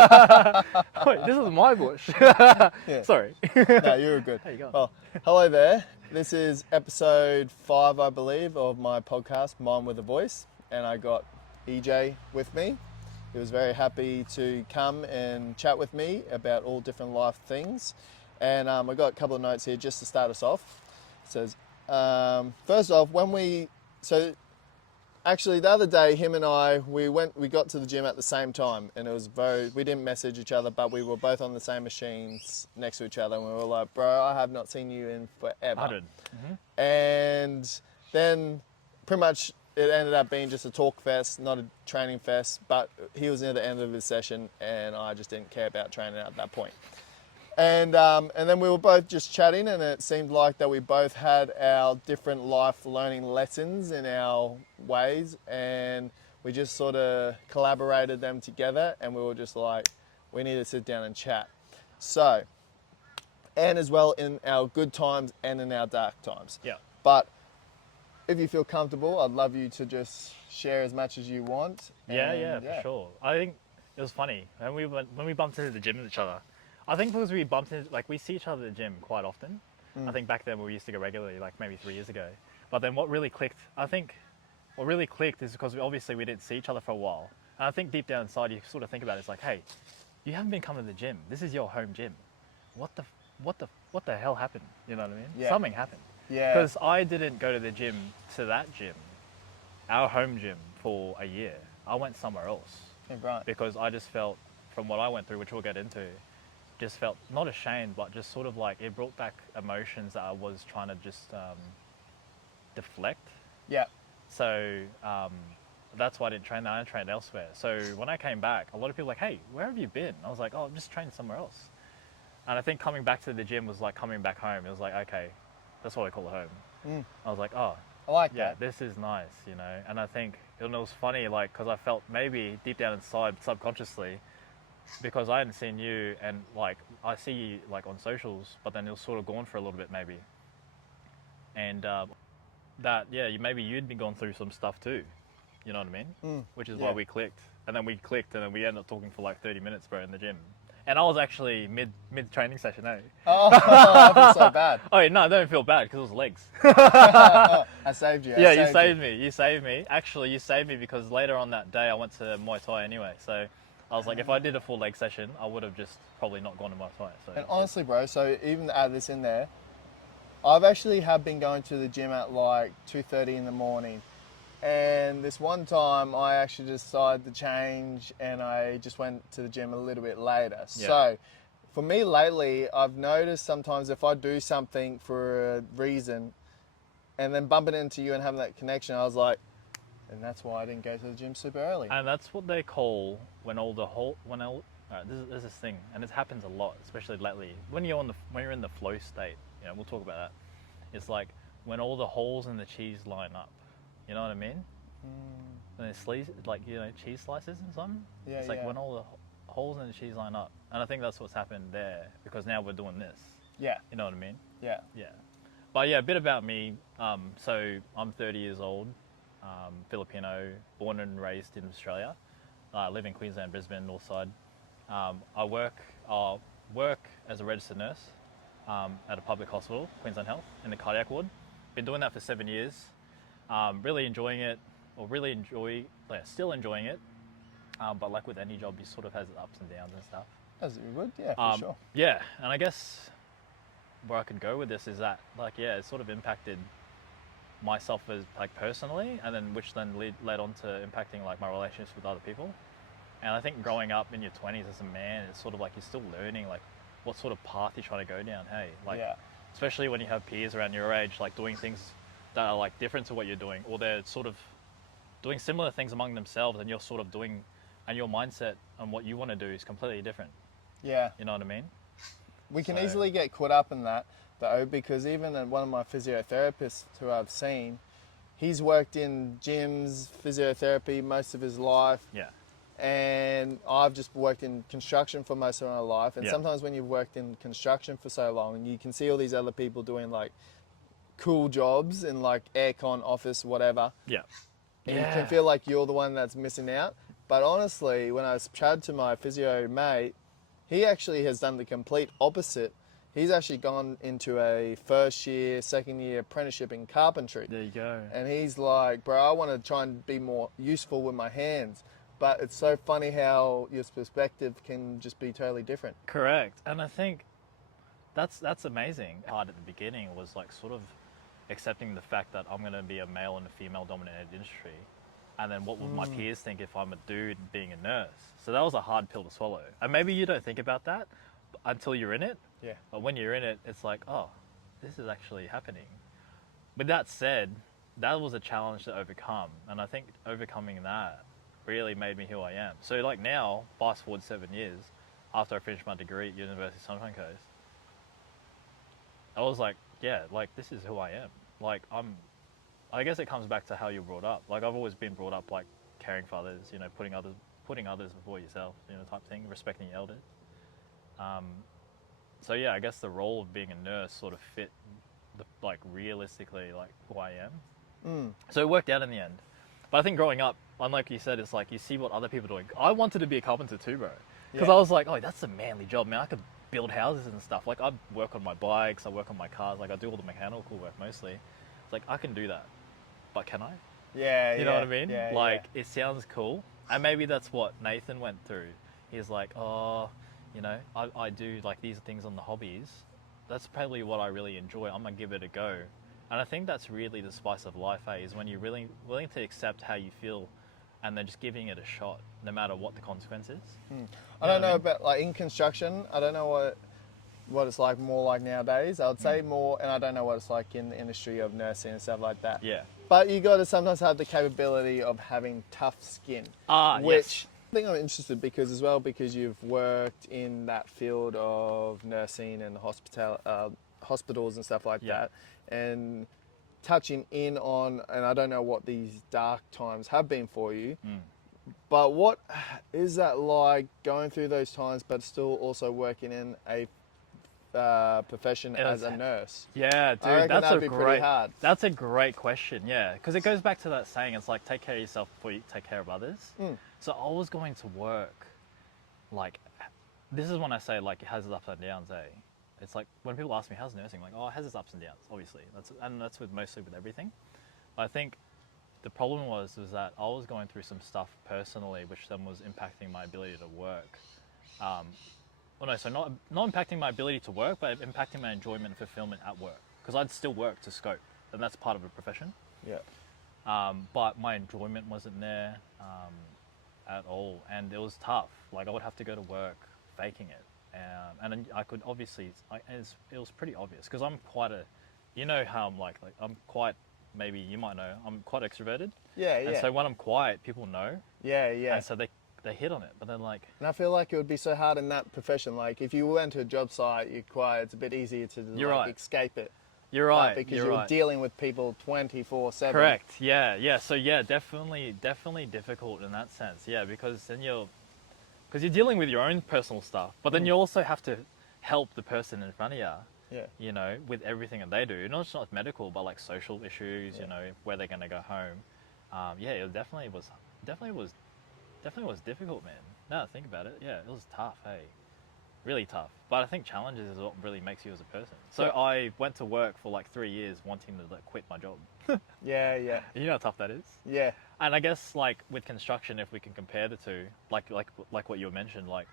Wait, this is my bush. Yeah. Sorry. No, you were good. How you going? Well, hello there. This is episode 5, I believe, of my podcast, Mine with a Voice. And I got EJ with me. He was very happy to come and chat with me about all different life things. And I got a couple of notes here just to start us off. It says, first off, actually, the other day, him and I, we got to the gym at the same time, and it was we didn't message each other, but we were both on the same machines next to each other, and we were like, bro, I have not seen you in forever. 100. And then pretty much it ended up being just a talk fest, not a training fest, but he was near the end of his session, and I just didn't care about training at that point. And then we were both just chatting, and it seemed like that we both had our different life learning lessons in our ways, and we just sort of collaborated them together, and we were just like, we need to sit down and chat. So, and as well in our good times and in our dark times. Yeah. But if you feel comfortable, I'd love you to just share as much as you want. Yeah, for sure. I think it was funny when we bumped into the gym with each other. I think because we bumped into, like, we see each other at the gym quite often. I think back then we used to go regularly, like maybe 3 years ago. But then what really clicked is because obviously we didn't see each other for a while. And I think deep down inside you sort of think about it, it's like, hey, you haven't been coming to the gym. This is your home gym. What the hell happened? You know what I mean? Yeah. Something happened. Yeah. Because I didn't go to that gym, our home gym, for a year. I went somewhere else. Yeah, right. Because I just felt, from what I went through, which we'll get into, just felt not ashamed, but just sort of like it brought back emotions that I was trying to just deflect. Yeah. So that's why I didn't train there. I trained elsewhere. So when I came back, a lot of people were like, hey, where have you been? I was like, oh, I'm just training somewhere else. And I think coming back to the gym was like coming back home. It was like, okay, that's what I call it home. I was like, oh, I like yeah, that. this is nice, you know. And I think it was funny, like, because I felt maybe deep down inside, subconsciously, because I hadn't seen you, and like I see you like on socials, but then it was sort of gone for a little bit maybe. And maybe you'd been going through some stuff too, you know what I mean? Which is why we clicked, and then we ended up talking for like 30 minutes, bro, in the gym. And I was actually mid training session, eh? Oh, I feel so bad. Oh no, don't feel bad because it was legs. Oh, I saved you. You saved me. Actually, you saved me because later on that day I went to Muay Thai anyway. So I was like, if I did a full leg session, I would have just probably not gone to Muay Thai. So, And honestly, bro, so even to add this in there, I've actually been going to the gym at like 2:30 in the morning. And this one time I actually decided to change and I just went to the gym a little bit later. Yeah. So for me lately, I've noticed sometimes if I do something for a reason and then bumping into you and having that connection, I was like, and that's why I didn't go to the gym super early. And that's what they call there's this thing, and it happens a lot, especially lately. When you're in the flow state, you know, we'll talk about that. It's like when all the holes in the cheese line up. You know what I mean? And it's like, you know, cheese slices and something. Yeah, it's like yeah. when all the holes in the cheese line up, and I think that's what's happened there because now we're doing this. Yeah, You know what I mean? yeah. Yeah. But yeah, a bit about me. So I'm 30 years old, Filipino, born and raised in Australia. I live in Queensland, Brisbane, north side. I work as a registered nurse at a public hospital, Queensland Health, in the cardiac ward. Been doing that for 7 years. Really enjoying it, still enjoying it. But like with any job, you sort of has ups and downs and stuff. As it would, yeah, for sure. Yeah, and I guess where I could go with this is that, like, yeah, it sort of impacted myself as like personally, and then which then led on to impacting like my relationships with other people. And I think growing up in your 20s as a man, it's sort of like you're still learning like what sort of path you're trying to go down. Hey, like, Yeah. especially when you have peers around your age, like doing things that are like different to what you're doing, or they're sort of doing similar things among themselves, and you're sort of doing, and your mindset and what you want to do is completely different. Yeah. You know what I mean? We can So- easily get caught up in that, though, because even one of my physiotherapists who I've seen, he's worked in gyms, physiotherapy most of his life, Yeah. and I've just worked in construction for most of my life. And Yeah. sometimes when you've worked in construction for so long, you can see all these other people doing like cool jobs in like aircon office, whatever. Yeah. And you can feel like you're the one that's missing out. But honestly, when I was chatting to my physio mate, he actually has done the complete opposite. He's actually gone into a first year, second year apprenticeship in carpentry. There you go. And he's like, bro, I want to try and be more useful with my hands. But it's so funny how your perspective can just be totally different. Correct. And I think that's amazing. Hard at the beginning was like sort of accepting the fact that I'm going to be a male in a female dominated industry. And then what would my peers think if I'm a dude being a nurse? So that was a hard pill to swallow. And maybe you don't think about that until you're in it. Yeah. But when you're in it, it's like, oh, this is actually happening. With that said, that was a challenge to overcome. And I think overcoming that really made me who I am. So like now, fast forward 7 years, after I finished my degree at University of Sunshine Coast, I was like, yeah, like this is who I am. Like I guess it comes back to how you're brought up. Like I've always been brought up like caring for others, you know, putting others before yourself, you know, type thing, respecting your elders. So yeah, I guess the role of being a nurse sort of fit like realistically like who I am. So it worked out in the end. But I think growing up, unlike you said, it's like you see what other people are doing. I wanted to be a carpenter too, bro. Because I was like, oh, that's a manly job, man. I could build houses and stuff. Like I work on my bikes, I work on my cars, like I do all the mechanical work mostly. It's like I can do that. But can I? Yeah, You know what I mean? Yeah, like it sounds cool. And maybe that's what Nathan went through. He's like, oh, you know, I do like these things on the hobbies. That's probably what I really enjoy. I'm gonna give it a go. And I think that's really the spice of life, is when you're really willing to accept how you feel and then just giving it a shot, no matter what the consequence is. I don't know about like in construction. I don't know what it's like more like nowadays. I would say more, and I don't know what it's like in the industry of nursing and stuff like that. Yeah. But you got to sometimes have the capability of having tough skin. Yes. I think I'm interested because you've worked in that field of nursing and hospitals and stuff like that, and touching in on, and I don't know what these dark times have been for you, but what is that like going through those times, but still also working in a profession as a nurse? Yeah, dude, I reckon that'd be pretty hard. That's a great question. Yeah, because it goes back to that saying. It's like take care of yourself before you take care of others. So I was going to work, like, this is when I say like it has its ups and downs. It's like when people ask me how's nursing, like, oh, it has its ups and downs. Obviously, that's mostly with everything. I think the problem was that I was going through some stuff personally, which then was impacting my ability to work. So not impacting my ability to work, but impacting my enjoyment and fulfillment at work. Because I'd still work to scope, and that's part of a profession. Yeah. But my enjoyment wasn't there at all, and it was tough. Like I would have to go to work faking it, and I could obviously, it was pretty obvious because I'm quite a, you know how I'm like I'm quite, maybe you might know, I'm quite extroverted. Yeah. And so when I'm quiet, people know. Yeah. And so they hit on it, but then like... And I feel like it would be so hard in that profession. Like if you went to a job site, you're quiet, it's a bit easier to escape it. You're right. Because you're dealing with people 24/7. Correct. Yeah. So yeah, definitely difficult in that sense. Yeah, because then you're dealing with your own personal stuff, but then you also have to help the person in front of you. Yeah. You know, with everything that they do, not just medical, but like social issues. You know, where they're going to go home. Yeah, it definitely was difficult, man. Now that I think about it, yeah, it was tough. Hey, really tough. But I think challenges is what really makes you as a person. So I went to work for like 3 years wanting to like, quit my job. Yeah. You know how tough that is? Yeah. And I guess like with construction, if we can compare the two, like what you mentioned, like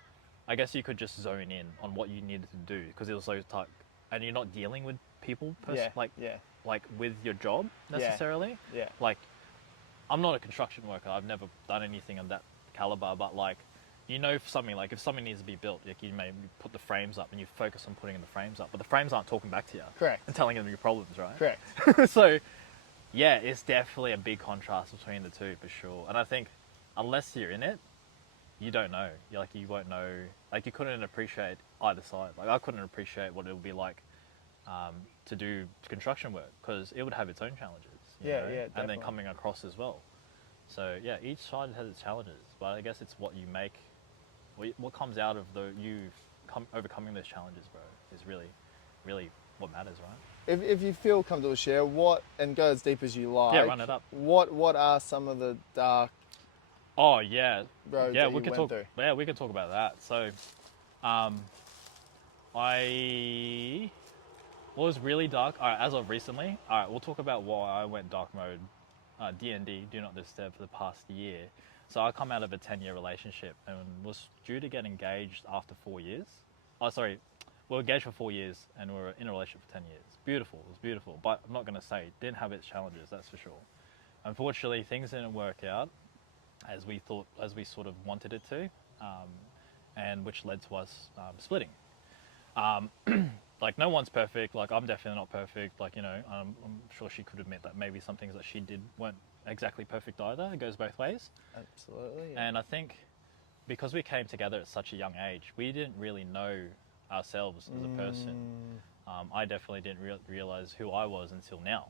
I guess you could just zone in on what you needed to do because it was so tight, and you're not dealing with people, like with your job necessarily. Yeah. Like I'm not a construction worker. I've never done anything of that caliber, but like, you know, if something needs to be built, like you may put the frames up and you focus on putting the frames up, but the frames aren't talking back to you. Correct. And telling them your problems, right? Correct. So, yeah, it's definitely a big contrast between the two for sure. And I think unless you're in it, you don't know. You won't know. Like you couldn't appreciate either side. Like I couldn't appreciate what it would be like to do construction work because it would have its own challenges. You know? Definitely. And then coming across as well. So yeah, each side has its challenges, but I guess it's what you make, what comes out of overcoming those challenges, bro, is really what matters, right? If you feel comfortable to share, and go as deep as you like. Yeah, run it up. What are some of the dark Oh yeah, roads yeah. that We you could went talk. through? Yeah, we could talk about that. So, um, I was really dark. All right, as of recently. All right, we'll talk about why I went dark mode, D&D, Do Not Disturb, for the past year. So I come out of a 10-year relationship and was due to get engaged after 4 years. Oh, sorry, we were engaged for 4 years and we were in a relationship for 10 years. Beautiful, it was beautiful. But I'm not gonna say it didn't have its challenges. That's for sure. Unfortunately, things didn't work out as we thought, as we sort of wanted it to, and which led to us splitting. Um, like no one's perfect. Like I'm definitely not perfect. Like I'm sure she could admit that maybe some things that she did weren't exactly perfect either. It goes both ways. Absolutely. Yeah. And I think because we came together at such a young age, we didn't really know ourselves as a person. I definitely didn't realize who I was until now.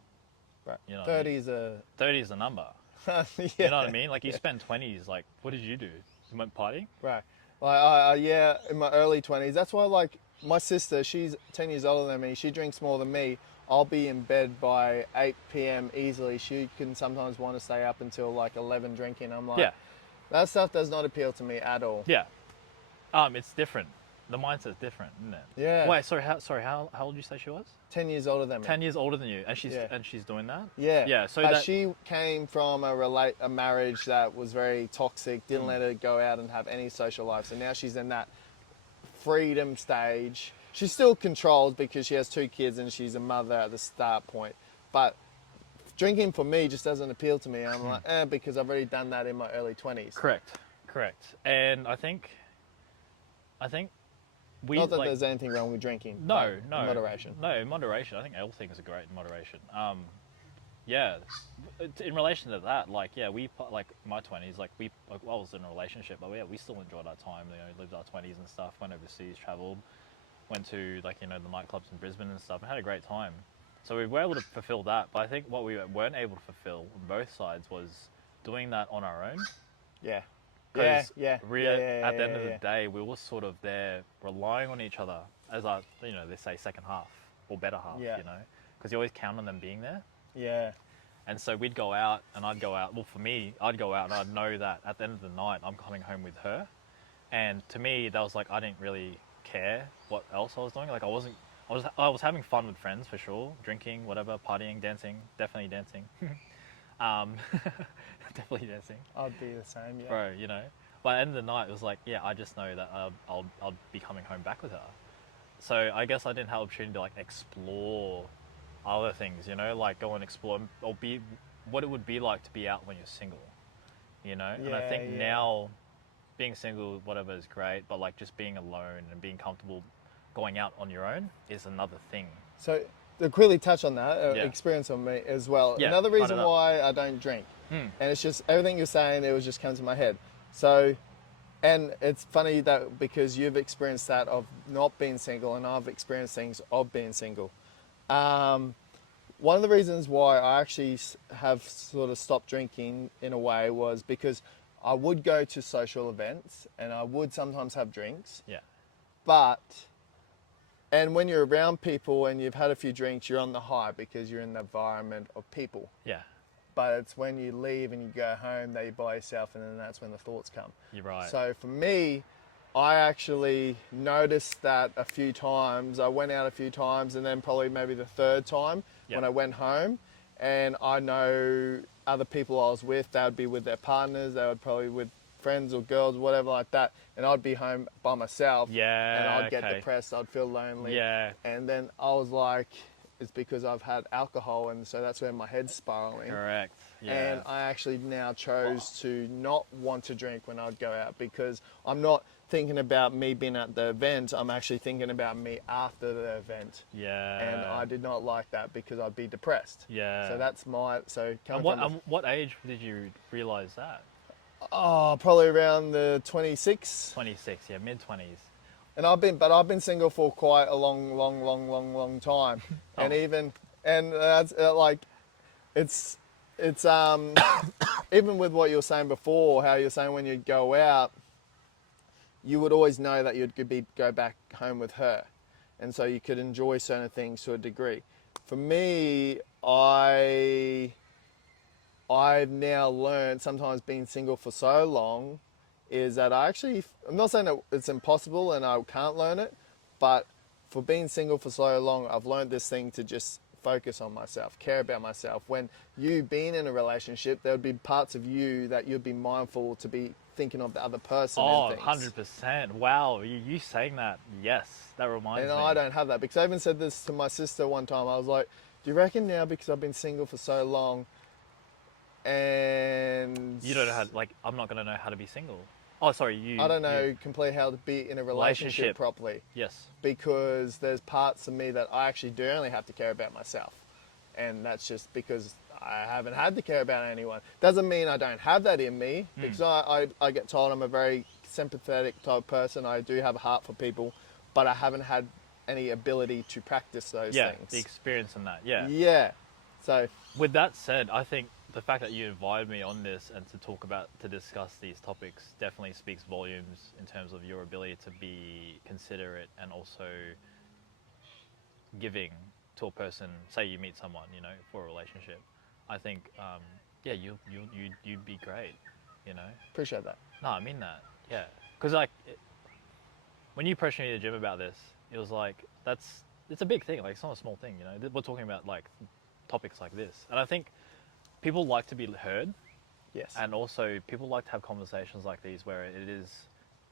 Right. You know what I 30 mean? is a 30 is the number. yeah. You know what I mean? Like you spend 20s. Like what did you do? You went partying? Right. Like yeah, in my early 20s. That's why like my sister, she's 10 years older than me. She drinks more than me. I'll be in bed by 8 p.m. easily. She can sometimes want to stay up until like 11 drinking. I'm like, Yeah, that stuff does not appeal to me at all. yeah. It's different. The mindset's different, isn't it? Yeah. Wait, how old did you say she was? 10 years older than me. 10 years older than you, and Yeah. she's doing that. Yeah. Yeah. So but that she came from a marriage that was very toxic, didn't let her go out and have any social life. So now she's in that freedom stage. She's still controlled because she has 2 kids and she's a mother at the start point. But drinking for me just doesn't appeal to me. I'm like, because I've already done that in my early 20s. correct. And I think we Not that like there's anything wrong with drinking. no but in moderation. No, moderation. I think all things are great in moderation. Yeah. In relation to that, like we like my 20s, like I was in a relationship, but yeah, we still enjoyed our time. Lived our 20s and stuff. Went overseas, travelled, went to the nightclubs in Brisbane and stuff, and had a great time. So we were able to fulfill that. But I think what we weren't able to fulfill on both sides was doing that on our own. Yeah. Because Yeah. at the end of the day, we were sort of there relying on each other as our, they say second half or better half, Yeah. because you always count on them being there. Yeah. And so we'd go out and I'd go out. Well, for me, I'd go out and I'd know that at the end of the night, I'm coming home with her. And to me, that was like, I didn't really care what else I was doing. Like I was having fun with friends for sure, drinking, whatever, partying, dancing, definitely dancing. Definitely dancing. I'd be the same, yeah. Bro, by the end of the night, it was like, I just know that I'll be coming home back with her. So I guess I didn't have the opportunity to like explore other things, like go and explore or be what it would be like to be out when you're single, And I think now being single, whatever, is great, but like just being alone and being comfortable going out on your own is another thing. So to quickly touch on that Yeah. experience on me as well. Yeah, Another find reason it up. why I don't drink, and it's just everything you're saying, it was just come to my head. So, and it's funny that because you've experienced that of not being single, and I've experienced things of being single. One of the reasons why I actually have sort of stopped drinking in a way was because I would go to social events and I would sometimes have drinks, Yeah. and when you're around people and you've had a few drinks, you're on the high because you're in the environment of people. Yeah. But it's when you leave and you go home that you're by yourself, and then that's when the thoughts come. You're right. So for me, I actually noticed that a few times. I went out a few times, and then probably maybe the third time when I went home, and I know other people I was with, they would be with their partners, they would probably with friends or girls, whatever like that, and I'd be home by myself. Yeah, And I'd get okay. depressed, I'd feel lonely. Yeah. And then I was like, it's because I've had alcohol, and so that's where my head's spiraling. Correct. Yeah. And I actually now chose to not want to drink when I'd go out, because I'm not thinking about me being at the event, I'm actually thinking about me after the event. Yeah. And I did not like that because I'd be depressed. Yeah. So that's my, What age did you realize that? probably around the 26. 26, yeah, mid 20s. And I've been single for quite a long time. Oh. And that's like, it's even with what you were saying before, how you're saying when you go out, you would always know that you'd go back home with her, and so you could enjoy certain things to a degree. For me, I've now learned, sometimes being single for so long, is that I'm not saying that it's impossible and I can't learn it, but for being single for so long, I've learned this thing to just focus on myself, care about myself. When you being in a relationship, there would be parts of you that you'd be mindful to be thinking of the other person Oh, and things. 100%. Wow, you saying that, yes, that reminds And me. I don't have that, because I even said this to my sister one time. I was like, do you reckon now, because I've been single for so long, and You don't know how, like, I'm not going to know how to be single. Oh, sorry, I don't you. know completely how to be in a relationship Relationship. properly, Yes. because there's parts of me that I actually do only have to care about myself. And that's just because I haven't had to care about anyone. Doesn't mean I don't have that in me, because I get told I'm a very sympathetic type of person. I do have a heart for people, but I haven't had any ability to practice those Yeah, things. the experience in that, yeah. Yeah. So, With that said, I think the fact that you invited me on this and to discuss these topics definitely speaks volumes in terms of your ability to be considerate and also giving to a person. Say you meet someone, for a relationship. I think, yeah, you'd be great, you know. appreciate that. No, I mean that, yeah. Because when you approached me to the gym about this, it was like it's a big thing. Like, it's not a small thing, We're talking about like topics like this, and I think people like to be heard, Yes. and also people like to have conversations like these where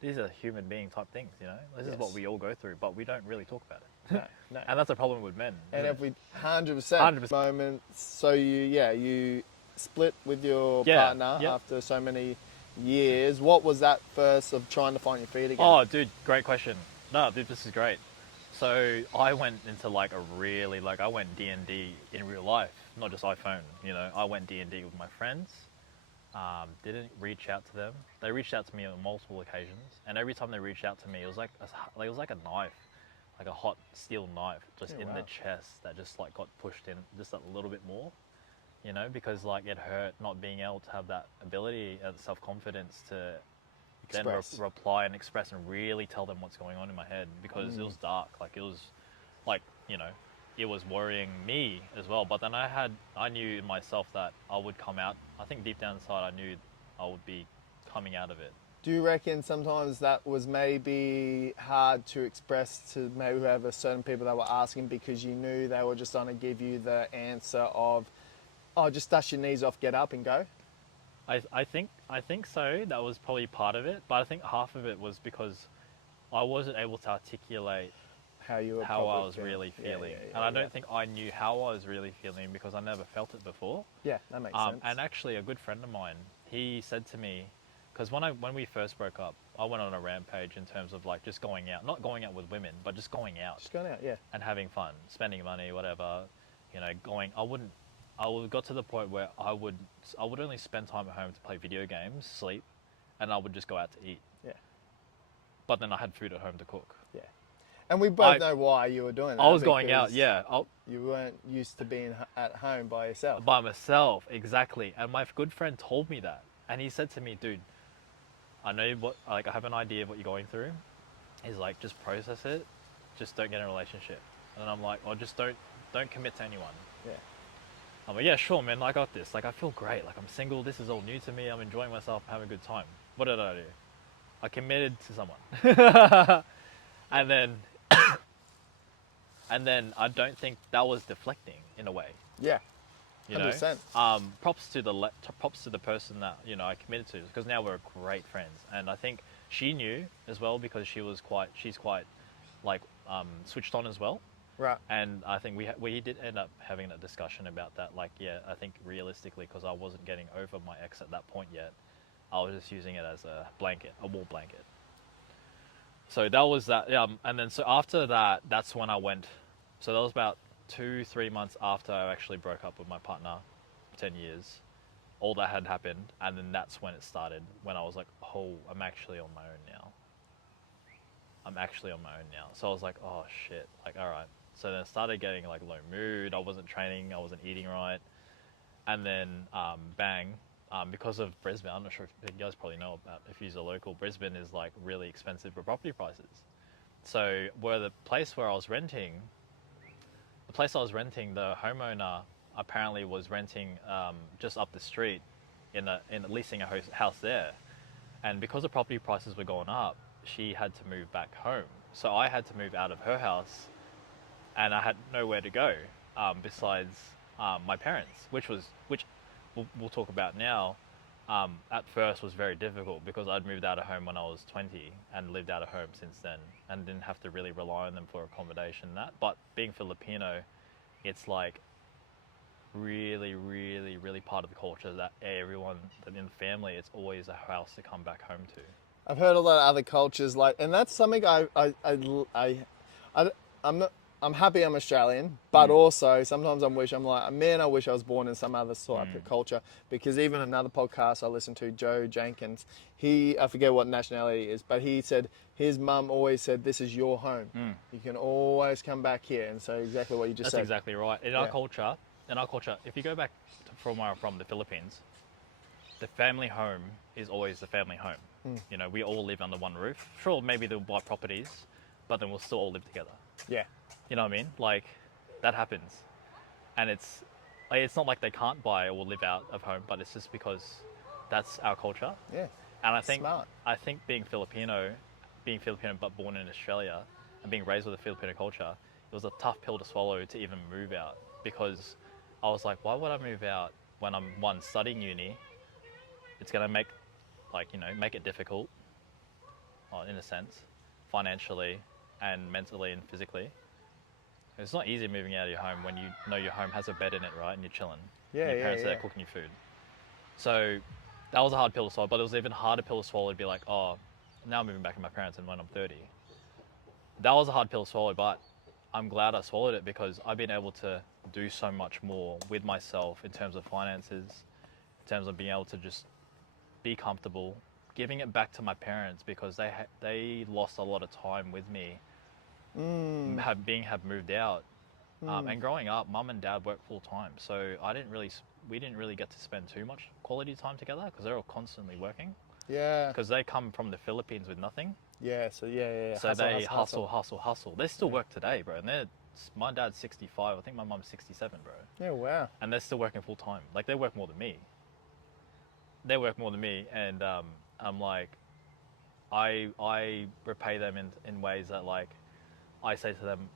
these are human being type things. This is what Yes. we all go through, but we don't really talk about it. No. And that's a problem with men. And isn't if it? we 100%, 100%. moments, so you split with your Yeah, partner yep. after so many years. What was that first of trying to find your feet again? Oh, dude, great question. No, dude, this is great. So I went into like I went D&D in real life, not just iPhone. I went D&D with my friends. Didn't reach out to them. They reached out to me on multiple occasions, and every time they reached out to me, it was like a knife, like a hot steel knife, just Oh, in wow. the chest that just like got pushed in just a little bit more. Because like it hurt not being able to have that ability and self confidence to then Express. reply and express and really tell them what's going on in my head, because it was dark. Like it was like, it was worrying me as well. But then I knew in myself that I would come out. I think deep down inside, I knew I would be coming out of it. Do you reckon sometimes that was maybe hard to express to maybe whoever certain people that were asking, because you knew they were just going to give you the answer of, oh, just dust your knees off, get up and go? I think so. That was probably part of it, but I think half of it was because I wasn't able to articulate How you were how I probably was feeling. really Yeah, feeling, yeah, and I yeah. don't think I knew how I was really feeling because I never felt it before. Yeah, that makes sense. And actually, a good friend of mine, he said to me, because when we first broke up, I went on a rampage in terms of like just going out, not going out with women, but just going out Just going out, yeah. and having fun, spending money, whatever. Going. Got to the point where I would only spend time at home to play video games, sleep, and I would just go out to eat. Yeah, But then I had food at home to cook. yeah. And we both know why you were doing that. I was going out, because yeah. You weren't used to being at home by yourself. By myself, exactly. And my good friend told me that, and he said to me, "Dude, I know I have an idea of what you're going through." He's like, "Just process it, just don't get in a relationship." And I'm like, "Oh, just don't commit to anyone." Yeah. I'm like, "Yeah, sure, man. Like, I got this. Like, I feel great. Like, I'm single. This is all new to me. I'm enjoying myself, having a good time." What did I do? I committed to someone, and then, I don't think that was deflecting in a way. Yeah. You know, 100%. props to the person that I committed to, because now we're great friends, and I think she knew as well, because she's quite like switched on as well, Right. and I think we did end up having a discussion about that. Like, yeah, I think realistically, because I wasn't getting over my ex at that point yet, I was just using it as a wall blanket. So that was that. And then so after that, that's when I went. So that was about 2-3 months after I actually broke up with my partner, 10 years. All that had happened, and then that's when it started. When I was like, oh, I'm actually on my own now. So I was like, oh shit, like, all right. So then I started getting like low mood. I wasn't training. I wasn't eating right. And then bang. Because of Brisbane, I'm not sure if you guys probably know about, if you're local, Brisbane is like really expensive for property prices. So the place I was renting, the homeowner apparently was renting just up the street in leasing a house there, and because the property prices were going up, she had to move back home. So I had to move out of her house, and I had nowhere to go besides my parents, which we'll talk about now. At first was very difficult because I'd moved out of home when I was 20 and lived out of home since then, and didn't have to really rely on them for accommodation and that. But being Filipino, it's like really, really, really part of the culture that everyone that in the family, it's always a house to come back home to. I've heard a lot of other cultures like, and that's something I'm not. I'm happy I'm Australian, but also sometimes I'm like, man, I wish I was born in some other sort of culture. Because even another podcast I listened to, Joe Jenkins, I forget what nationality he is, but he said his mum always said, "This is your home. You can always come back here." And so exactly what you just said. That's exactly right. In our culture, if you go back from where I'm from, the Philippines, the family home is always the family home. You know, we all live under one roof. Sure, maybe they'll buy properties, but then we'll still all live together. Yeah. You know what I mean? Like, that happens. And it's not like they can't buy or live out of home, but it's just because that's our culture. Yeah. And I think Smart. being Filipino but born in Australia and being raised with a Filipino culture, it was a tough pill to swallow to even move out, because I was like, why would I move out when I'm studying uni? It's gonna make it difficult, in a sense, financially and mentally and physically. It's not easy moving out of your home when you know your home has a bed in it, right? And you're chilling. Yeah, and your parents are there cooking you food. So that was a hard pill to swallow, but it was even harder pill to swallow to be like, oh, now I'm moving back with my parents and when I'm 30. That was a hard pill to swallow, but I'm glad I swallowed it, because I've been able to do so much more with myself in terms of finances, in terms of being able to just be comfortable, giving it back to my parents, because they lost a lot of time with me. Have moved out, and growing up, mum and dad worked full time, so we didn't really get to spend too much quality time together because they're all constantly working. Yeah. Because they come from the Philippines with nothing. Yeah. So yeah. So they hustle. They still work today, bro. And my dad's 65. I think my mum's 67, bro. Yeah. Wow. And they're still working full time. Like, they work more than me. And I'm like, I repay them in ways that, like, I say to them,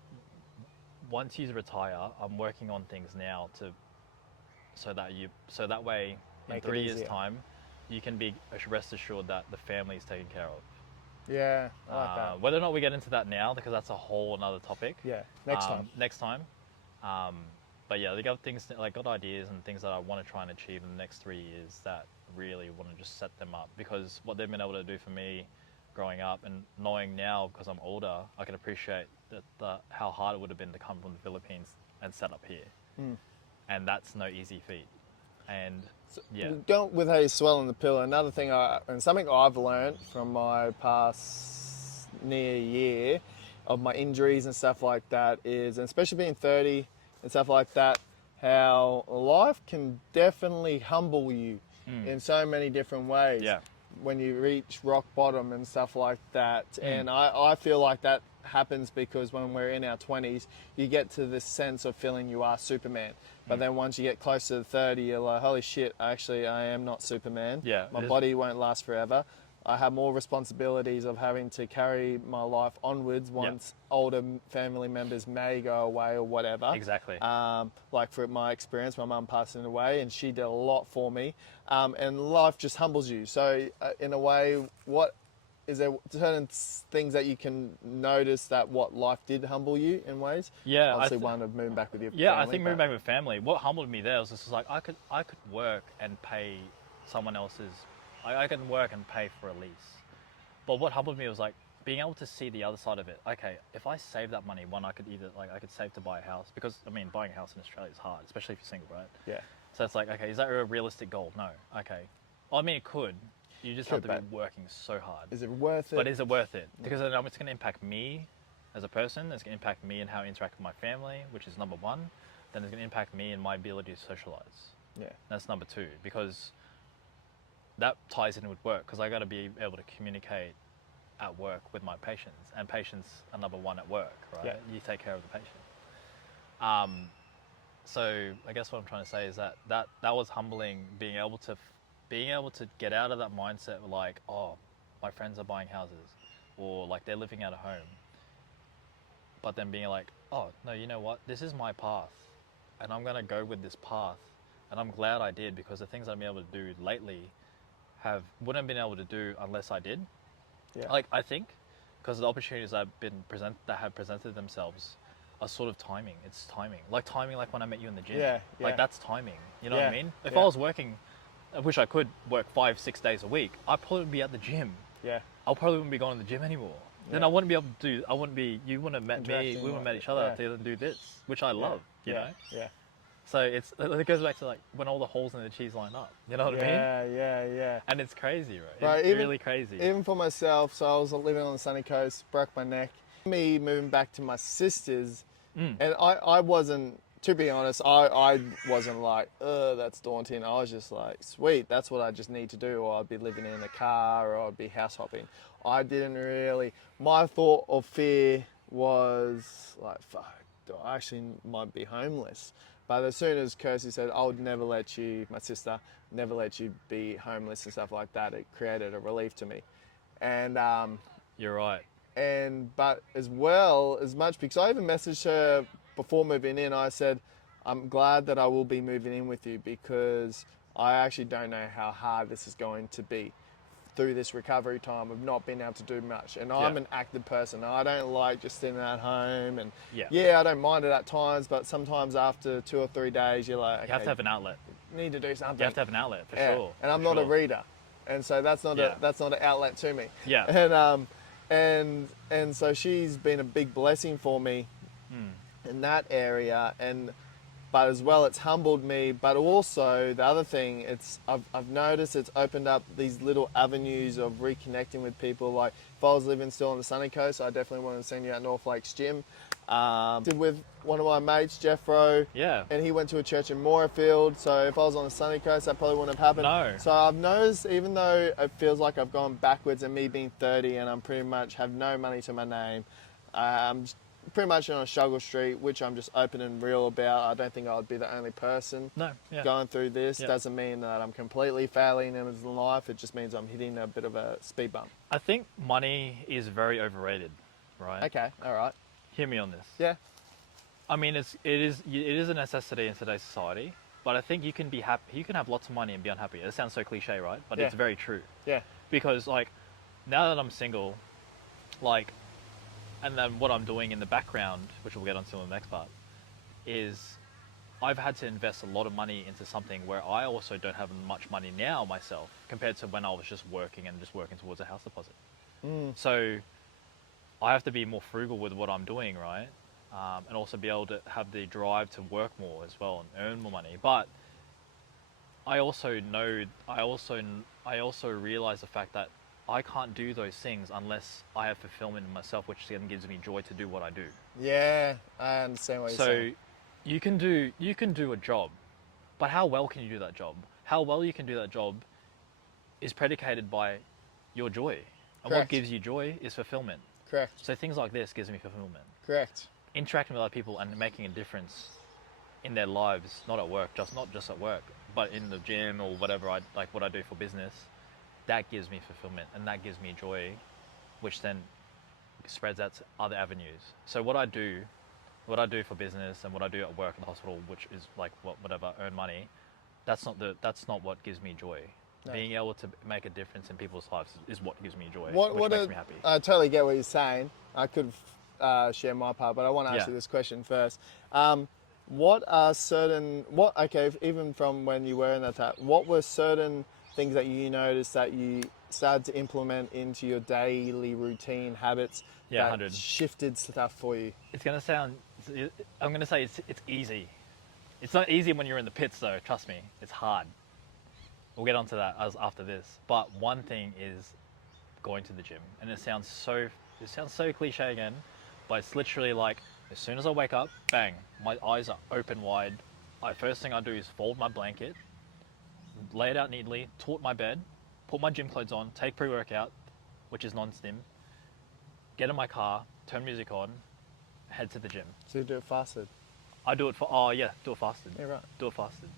once you retire, I'm working on things now so that way in Make it 3 years' easier. time, you can be rest assured that the family is taken care of. Yeah. I like that. Whether or not we get into that now, because that's a whole another topic. Yeah. Next time. But yeah, they got ideas and things that I want to try and achieve in the next 3 years that really want to just set them up, because what they've been able to do for me growing up, and knowing now because I'm older, I can appreciate how hard it would have been to come from the Philippines and set up here. And that's no easy feat. And yeah. Don't with how you swell in the pill. Another thing, and something I've learned from my past near year of my injuries and stuff like that is, and especially being 30 and stuff like that, how life can definitely humble you in so many different ways. Yeah. When you reach rock bottom and stuff like that. And I feel like that happens because when we're in our 20s, you get to this sense of feeling you are Superman. But then once you get closer to 30, you're like, holy shit, actually, I am not Superman. Yeah, My body won't last forever. I have more responsibilities of having to carry my life onwards once older family members may go away or whatever. Exactly. Like for my experience, my mum passing away and she did a lot for me. And life just humbles you. So in a way, is there certain things that you can notice that what life did humble you in ways? Yeah. Obviously one of moving back with your Yeah, family. I think moving back with family, what humbled me there was just like, I could work and pay someone else's, I can work and pay for a lease. But what humbled me was like being able to see the other side of it. Okay, if I save that money, I could save to buy a house, because I mean, buying a house in Australia is hard, especially if you're single, right? Yeah. So it's like, okay, is that a realistic goal? No. Okay. Well, I mean, it could. You just have to be working so hard. Is it worth it? But is it worth it? Because then it's going to impact me as a person. It's going to impact me and how I interact with my family, which is number one. Then it's going to impact me and my ability to socialize. Yeah. That's number two, because that ties in with work, because I got to be able to communicate at work with my patients, and patients are number one at work, right? Yeah. You take care of the patient. So I guess what I'm trying to say is that was humbling, being able to get out of that mindset of like, oh, my friends are buying houses, or like they're living out of home, but then being like, oh no, you know what, this is my path, and I'm gonna go with this path, and I'm glad I did, because the things I've been able to do lately wouldn't have been able to do unless I did. Yeah. Like, I think because the opportunities that have presented themselves are sort of timing. It's timing. Like timing, like when I met you in the gym. Yeah, yeah. Like that's timing. You know what I Yeah, mean? If yeah. I was working, I wish I could work 5-6 days a week, I'd probably be at the gym. Yeah. I probably wouldn't be going to the gym anymore. Then Yeah. I wouldn't be able to do. I wouldn't be. You wouldn't have met me. Interacting We wouldn't have met like- each other yeah. to even do this, which I love. You know. Yeah. So it goes back to like when all the holes in the cheese line up. You know what I mean? Yeah. And it's crazy, right? Right, It's even- really crazy. Even for myself, so I was living on the sunny coast, broke my neck. Me moving back to my sister's, and I wasn't, to be honest, I wasn't like, that's daunting. I was just like, sweet, that's what I just need to do, or I'd be living in a car, or I'd be house hopping. I didn't really, my thought of fear was like, fuck, I actually might be homeless. But as soon as Kirsty said, I would never let you, my sister, never let you be homeless and stuff like that, it created a relief to me. And You're right. but as well as much, because I even messaged her before moving in, I said, I'm glad that I will be moving in with you, because I actually don't know how hard this is going to be through this recovery time of not being able to do much. And I'm Yeah. an active person. I don't like just sitting at home, and Yeah. I don't mind it at times, but sometimes after 2 or 3 days, you're like, okay, You have to have an outlet. need to do something. You have to have an outlet for Yeah. sure. And I'm for not a sure. reader, and so that's not Yeah. that's not an outlet to me. Yeah. And so she's been a big blessing for me in that area, but as well it's humbled me. But also the other thing, I've noticed it's opened up these little avenues of reconnecting with people. Like if I was living still on the sunny coast, I definitely wanted to send you at North Lakes Gym. Did with one of my mates, Jeffro. Yeah. And he went to a church in Moorfield, so if I was on the sunny coast, that probably wouldn't have happened. No. So I've noticed, even though it feels like I've gone backwards, and me being 30 and I'm pretty much have no money to my name, I'm pretty much on a struggle street, which I'm just open and real about. I don't think I would be the only person No. Yeah. going through this. Yeah. Doesn't mean that I'm completely failing in life. It just means I'm hitting a bit of a speed bump. I think money is very overrated, right? Okay, all right. Hear me on this. Yeah, I mean, it is a necessity in today's society, but I think you can be happy. You can have lots of money and be unhappy. It sounds so cliche, right? But Yeah. it's very true. yeah, Because like, now that I'm single, like, and then what I'm doing in the background, which we'll get onto in the next part, is I've had to invest a lot of money into something where I also don't have much money now myself, compared to when I was just working towards a house deposit. So I have to be more frugal with what I'm doing, right? And also be able to have the drive to work more as well and earn more money. But I also realize the fact that I can't do those things unless I have fulfillment in myself, which then gives me joy to do what I do. yeah. I understand what you're So saying. you can do a job, but how well can you do that job? How well you can do that job is predicated by your joy. And what Correct. gives you joy is fulfillment. Correct, So things like this gives me fulfillment. correct. Interacting with other people and making a difference in their lives, not just at work, but in the gym or whatever what I do for business, that gives me fulfillment and that gives me joy, which then spreads out to other avenues. So what I do for business and what I do at work in the hospital, which is like whatever, earn money, that's not what gives me joy. No. Being able to make a difference in people's lives is what gives me joy, What which makes me happy. I totally get what you're saying. I could share my part, but I want to ask Yeah. you this question first. What are certain, even from when you were in that type, what were certain things that you noticed that you started to implement into your daily routine habits Yeah, that 100. shifted stuff for you? It's gonna sound. I'm gonna say it's easy. It's not easy when you're in the pits, though. Trust me, it's hard. We'll get onto that after this. But one thing is going to the gym, and it sounds so cliche again, but it's literally like as soon as I wake up, bang, my eyes are open wide. First thing I do is fold my blanket, lay it out neatly, tort my bed, put my gym clothes on, take pre-workout, which is non-stim, get in my car, turn music on, head to the gym. So you do it fasted. I do it for, oh yeah, do it fasted. Yeah, right. Do it fasted.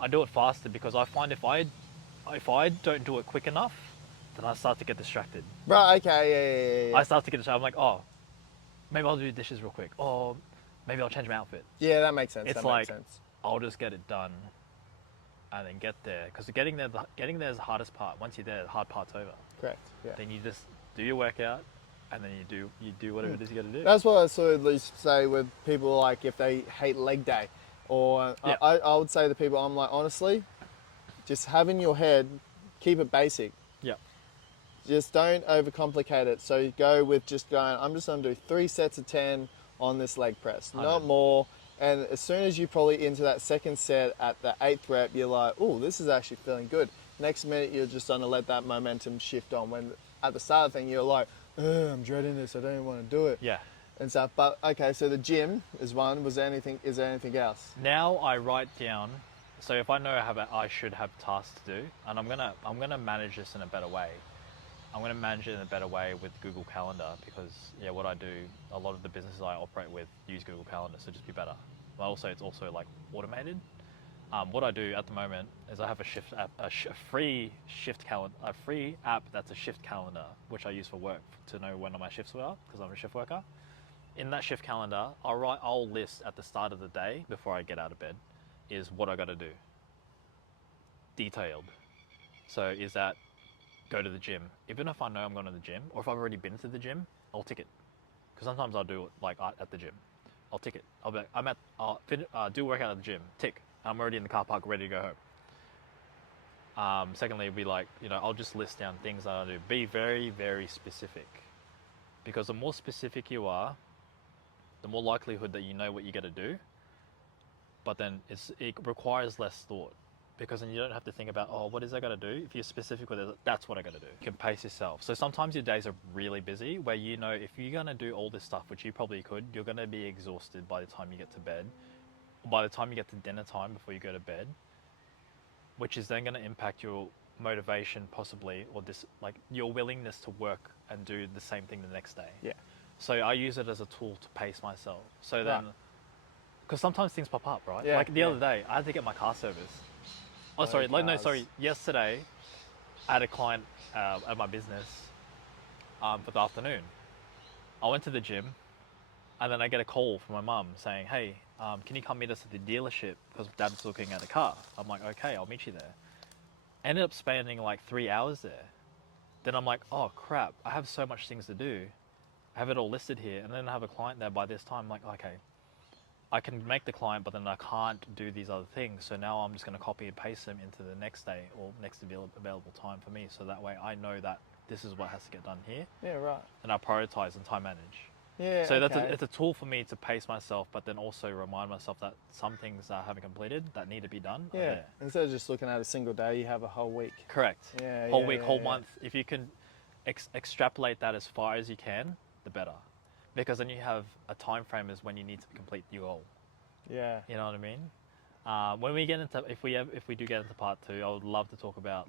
I do it fasted because I find if I don't do it quick enough, then I start to get distracted. Right, okay, yeah. I start to get distracted. I'm like, oh, maybe I'll do dishes real quick. Or maybe I'll change my outfit. Yeah, that makes sense. It's that makes like, sense. I'll just get it done and then get there. Because getting there is the hardest part. Once you're there, the hard part's over. Correct. Yeah. Then you just do your workout and then you do whatever it is you got to do. That's what I sort of at least say with people, like if they hate leg day, or Yeah. I would say to people, I'm like, honestly, just have in your head, keep it basic. Yeah. Just don't overcomplicate it. So you go with just going, I'm just going to do 3 sets of 10 on this leg press, not 100. more. And as soon as you probably into that second set at the 8th rep, you're like, oh, this is actually feeling good. Next minute, you're just going to let that momentum shift on. When at the start of the thing, you're like, I'm dreading this. I don't even want to do it. Yeah. And stuff. But okay, so the gym is one. Is there anything else? Now I write down. So if I know I should have tasks to do, and I'm gonna manage this in a better way. I'm gonna manage it in a better way with Google Calendar because what I do, a lot of the businesses I operate with use Google Calendar, so just be better. But also, it's also like automated. What I do at the moment is I have a shift app, a free shift calendar, a free app that's a shift calendar, which I use for work to know when my shifts are because I'm a shift worker. In that shift calendar, I'll list at the start of the day before I get out of bed is what I got to do. Detailed. So is that go to the gym. Even if I know I'm going to the gym, or if I've already been to the gym, I'll tick it. Because sometimes I'll do it like at the gym. I'll tick it. I'll be like, I'll do workout at the gym. Tick. I'm already in the car park, ready to go home. Secondly, it'd be like, I'll just list down things that I do. Be very, very specific. Because the more specific you are, the more likelihood that you know what you got to do. But then it requires less thought. Because then you don't have to think about, what is I got to do? If you're specific with it, that's what I got to do. You can pace yourself. So sometimes your days are really busy where if you're going to do all this stuff, which you probably could, you're going to be exhausted by the time you get to bed. By the time you get to dinner time before you go to bed, which is then going to impact your motivation possibly, or your willingness to work and do the same thing the next day. Yeah. So I use it as a tool to pace myself. So then, because sometimes things pop up, right? Yeah, Like the other day, I had to get my car serviced. Oh, sorry. Yesterday, I had a client at my business for the afternoon. I went to the gym, and then I get a call from my mum saying, hey, can you come meet us at the dealership because Dad's looking at a car? I'm like, okay, I'll meet you there. Ended up spending like 3 hours there. Then I'm like, oh crap, I have so much things to do. I have it all listed here, and then I have a client there by this time. I'm like, okay, I can make the client, but then I can't do these other things. So now I'm just going to copy and paste them into the next day or next available time for me. So that way I know that this is what has to get done here. Yeah, right. And I prioritize and time manage. Yeah. So okay. it's a tool for me to pace myself, but then also remind myself that some things that I haven't completed that need to be done are Yeah. there. Instead of just looking at a single day, you have a whole week. Correct. Yeah. Whole week, whole month. If you can extrapolate that as far as you can, the better. Because then you have a time frame is when you need to complete your goal. Yeah. You know what I mean? When we get into, if we do get into part 2, I would love to talk about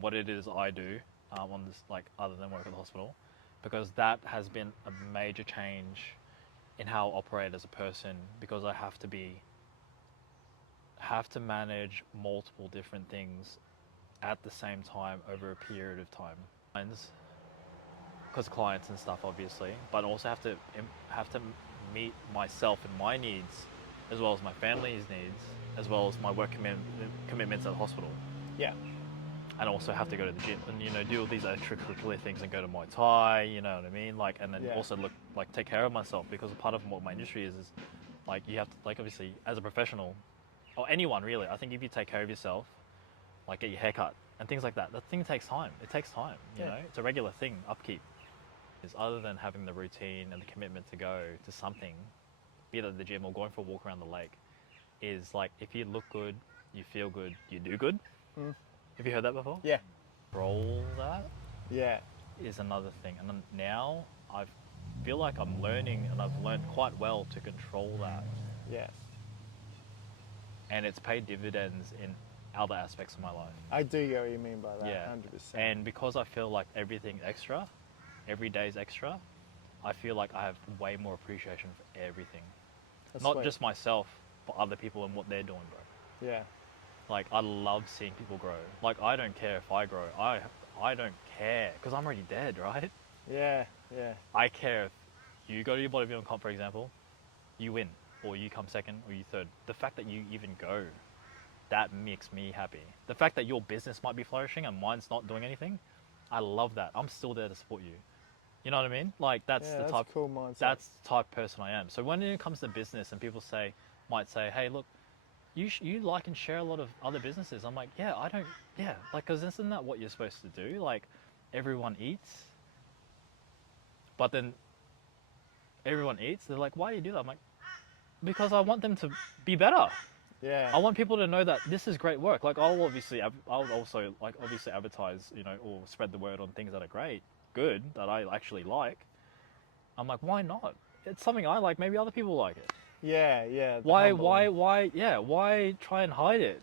what it is I do on this, other than work at the hospital, because that has been a major change in how I operate as a person. Because I have to manage multiple different things at the same time over a period of time. Because clients and stuff, obviously, but also have to meet myself and my needs, as well as my family's needs, as well as my work commitments at the hospital. Yeah. And also have to go to the gym and do all these extracurricular things and go to Muay Thai. You know what I mean? And then also take care of myself, because part of what my industry is you have to obviously as a professional, or anyone really. I think if you take care of yourself, get your hair cut and things like that, that thing takes time. It takes time. You know, it's a regular thing. Upkeep. Is other than having the routine and the commitment to go to something, be it at the gym or going for a walk around the lake, is if you look good, you feel good, you do good. Have you heard that before? Yeah. Control that Yeah. is another thing. And then now I feel like I'm learning, and I've learned quite well to control that. Yeah. And it's paid dividends in other aspects of my life. I do get what you mean by that. Yeah. 100%. And because I feel like everything's extra, every day's extra, I feel like I have way more appreciation for everything. That's not sweet. just myself, but other people and what they're doing, bro. Yeah. Like, I love seeing people grow. Like, I don't care if I grow. I don't care because I'm already dead, right? Yeah. Yeah. I care if you go to your bodybuilding comp, for example, you win, or you come second, or you third. The fact that you even go, that makes me happy. The fact that your business might be flourishing and mine's not doing anything, I love that. I'm still there to support you. You know what I mean? Like, that's Yeah, the that's type. a cool mindset. That's the type of person I am. So when it comes to business and people might say, hey, look, you like and share a lot of other businesses. I'm like, yeah, I don't, yeah, like, because isn't that what you're supposed to do? Like, everyone eats, but then everyone eats. They're like, why do you do that? I'm like, because I want them to be better. Yeah. I want people to know that this is great work. Like, I'll also like obviously advertise, or spread the word on things that are good, that I actually like. I'm like, why not? It's something I like. Maybe other people like it. Yeah. Yeah. the Why, humble- yeah, why try and hide it?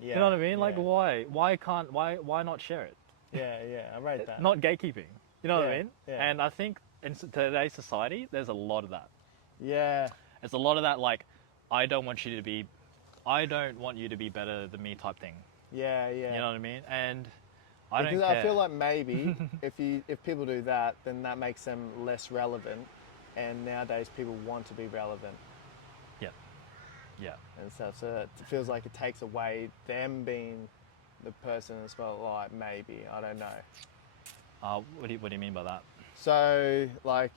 Yeah. You know what I mean? Like, yeah. why not share it? Yeah. Yeah. I rate that. Not gatekeeping. You know what I Yeah, mean? yeah. And I think in today's society, there's a lot of that. Yeah. There's a lot of that, like, I don't want you to be better than me type thing. Yeah. Yeah. You know what I mean? And I Because don't care. I feel like maybe if people do that, then that makes them less relevant. And nowadays people want to be relevant Yeah. Yeah. and stuff. So it feels like it takes away them being the person in the spotlight. Maybe, I don't know. What do you mean by that? So like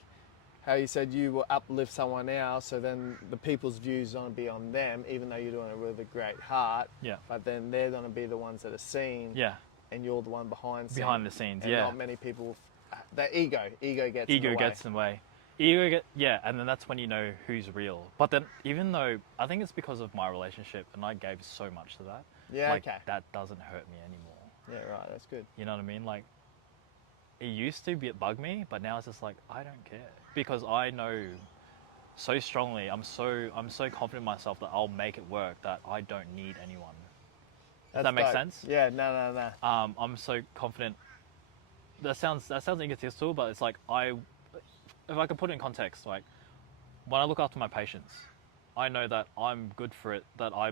how you said you will uplift someone else, so then the people's views going to be on them, even though you're doing it with a great heart. Yeah. But then they're going to be the ones that are seen. Yeah. And you're the one behind Behind the scenes, and yeah. not many people. The ego gets in the Ego way. gets in the way. Yeah, and then that's when you know who's real. But then, even though I think it's because of my relationship, and I gave so much to that. Yeah, like, okay. that doesn't hurt me anymore. Yeah, right. That's good. You know what I mean? Like, it used to bug me, but now it's just like, I don't care because I know so strongly. I'm so confident in myself that I'll make it work. That I don't need anyone. Does that make dope. sense? Yeah. No. I'm so confident. That sounds egotistical, but it's like if I can put it in context, like when I look after my patients, I know that I'm good for it. That I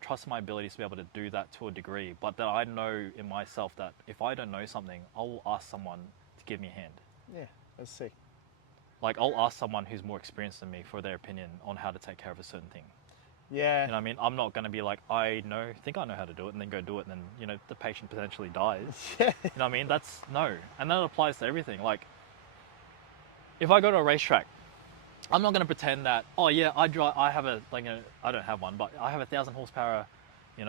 trust my abilities to be able to do that to a degree, but that I know in myself that if I don't know something, I'll ask someone to give me a hand. Yeah. Let's see. Like, I'll ask someone who's more experienced than me for their opinion on how to take care of a certain thing. Yeah. You know what I mean? I'm not going to be like, think I know how to do it, and then go do it, and then, the patient potentially dies. Yeah. You know what I mean? That's no. And that applies to everything. Like, if I go to a racetrack, I'm not going to pretend that, oh yeah, I don't have one, but I have a 1,000 horsepower,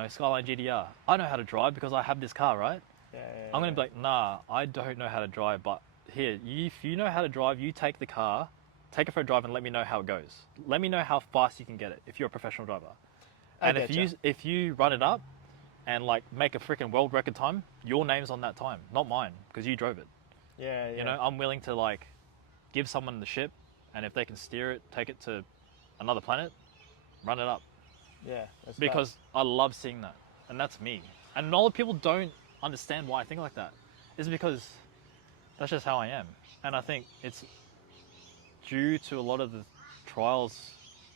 Skyline GTR. I know how to drive because I have this car, right? Yeah. I'm going to be like, nah, I don't know how to drive, but here, if you know how to drive, you take the car, take it for a drive and let me know how it goes. Let me know how fast you can get it if you're a professional driver. And if you run it up and like make a freaking world record time, your name's on that time, not mine, because you drove it. Yeah. You know, I'm willing to like give someone the ship, and if they can steer it, take it to another planet, run it up. Yeah. That's Because I love seeing that, and that's me. And a lot of people don't understand why I think like that. It's because that's just how I am, and I think it's due to a lot of the trials,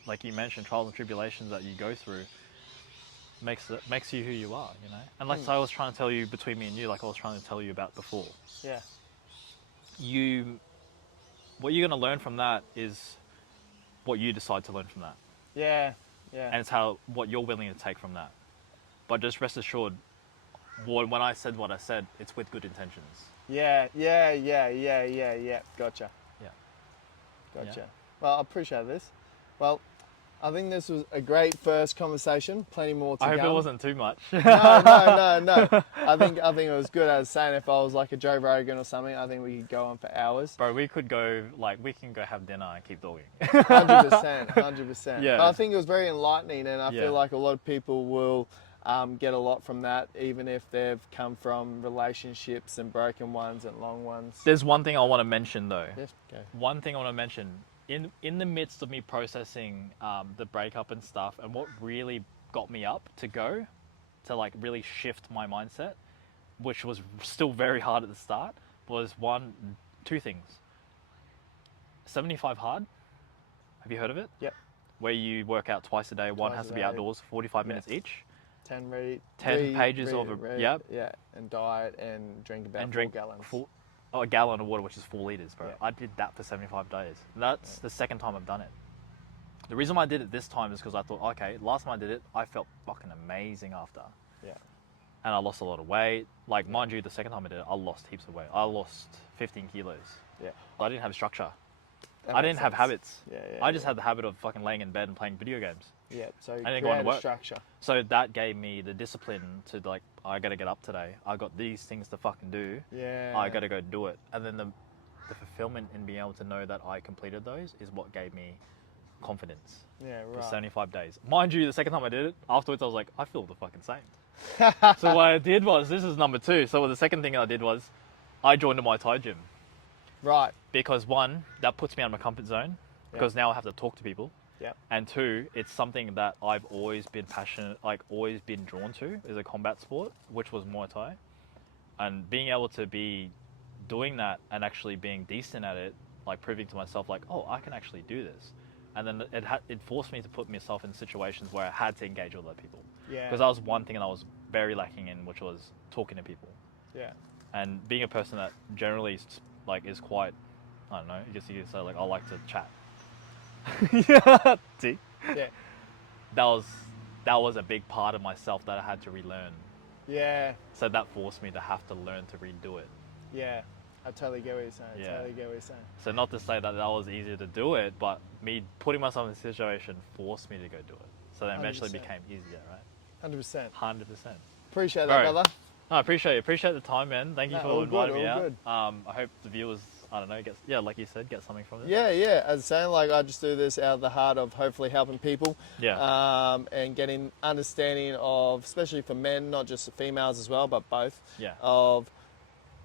like you mentioned, trials and tribulations that you go through. Makes you who you are, And like I was trying to tell you between me and you, like I was trying to tell you about before. Yeah. What you're going to learn from that is what you decide to learn from that. Yeah. Yeah. And it's what you're willing to take from that. But just rest assured, when I said what I said, it's with good intentions. Yeah. Gotcha. Yeah. Well, I appreciate this. Well, I think this was a great first conversation. Plenty more to I come. hope it wasn't too much. No. I think it was good. I was saying if I was like a Joe Rogan or something, I think we could go on for hours. Bro, we can go have dinner and keep talking. 100%. Yeah. But I think it was very enlightening, and I Yeah. feel like a lot of people will get a lot from that, even if they've come from relationships and broken ones and long ones. There's one thing I want to mention though. Yes, okay. One thing I want to mention. In the midst of me processing the breakup and stuff, and what really got me up to like really shift my mindset, which was still very hard at the start, was two things. 75 Hard. Have you heard of it? Yep. where you work out twice a day. One Twice has a to be day. outdoors, 45 Yeah. minutes each. 10 read. 10 pages of yep. Yeah, and diet and drink about And drink 4 gallons. a gallon of water, which is 4 liters, bro. Yeah. I did that for 75 days. That's the second time I've done it. The reason why I did it this time is because I thought, okay, last time I did it, I felt fucking amazing after. Yeah. And I lost a lot of weight. Like, mind you, the second time I did it, I lost heaps of weight. I lost 15 kilos. Yeah. I didn't have structure. That I makes didn't have sense. habits. Yeah, I just had the habit of fucking laying in bed and playing video games. Yeah, so didn't go on to create a work. structure. So that gave me the discipline to, like, I gotta get up today. I got these things to fucking do. Yeah. I gotta go do it. And then the fulfillment in being able to know that I completed those is what gave me confidence Yeah, for right. 75 days. Mind you, the second time I did it, afterwards I was like, I feel the fucking same. So what I did was, this is number 2. So the second thing I did was, I joined a Muay Thai gym. Right. Because 1, that puts me out of my comfort zone. Because now I have to talk to people. Yeah. And 2, it's something that I've always been passionate, like always been drawn to, is a combat sport, which was Muay Thai. And being able to be doing that and actually being decent at it, like proving to myself, like, oh, I can actually do this. And then it forced me to put myself in situations where I had to engage with other people. Yeah. Because that was one thing that I was very lacking in, which was talking to people. Yeah. And being a person that generally like is quite, I don't know, you could say like, I like to chat. Yeah. See? Yeah. That was a big part of myself that I had to relearn. Yeah. So that forced me to have to learn to redo it. Yeah. I totally get what you're saying. Yeah. Totally get what you're saying. So not to say that was easier to do it, but me putting myself in a situation forced me to go do it. So then eventually 100%. became easier, right? 100%. 100%. Appreciate that, Bro. brother. No, I appreciate the time, man. Thank you No, for all inviting good, me all out. good. I hope the viewers, I don't know, like you said, get something from it. Yeah, yeah. As I'm saying, like, I just do this out of the heart of hopefully helping people. Yeah. And getting understanding of, especially for men, not just the females as well, but both. Yeah. Of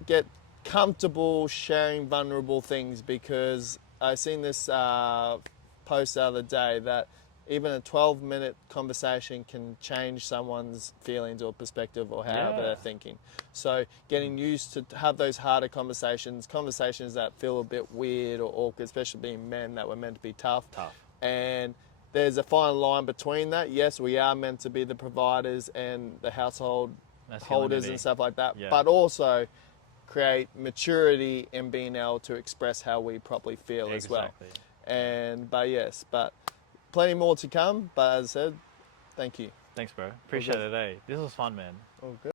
get comfortable sharing vulnerable things, because I seen this post the other day that even a 12-minute conversation can change someone's feelings or perspective or however Yeah. they're thinking. So getting used to have those harder conversations that feel a bit weird or awkward, especially being men that were meant to be tough. And there's a fine line between that. Yes, we are meant to be the providers and the household holders and stuff like that, Yeah. but also create maturity in being able to express how we properly feel as well. But plenty more to come. But as I said, thank you. Thanks, bro. Appreciate it, eh? This was fun, man. All good.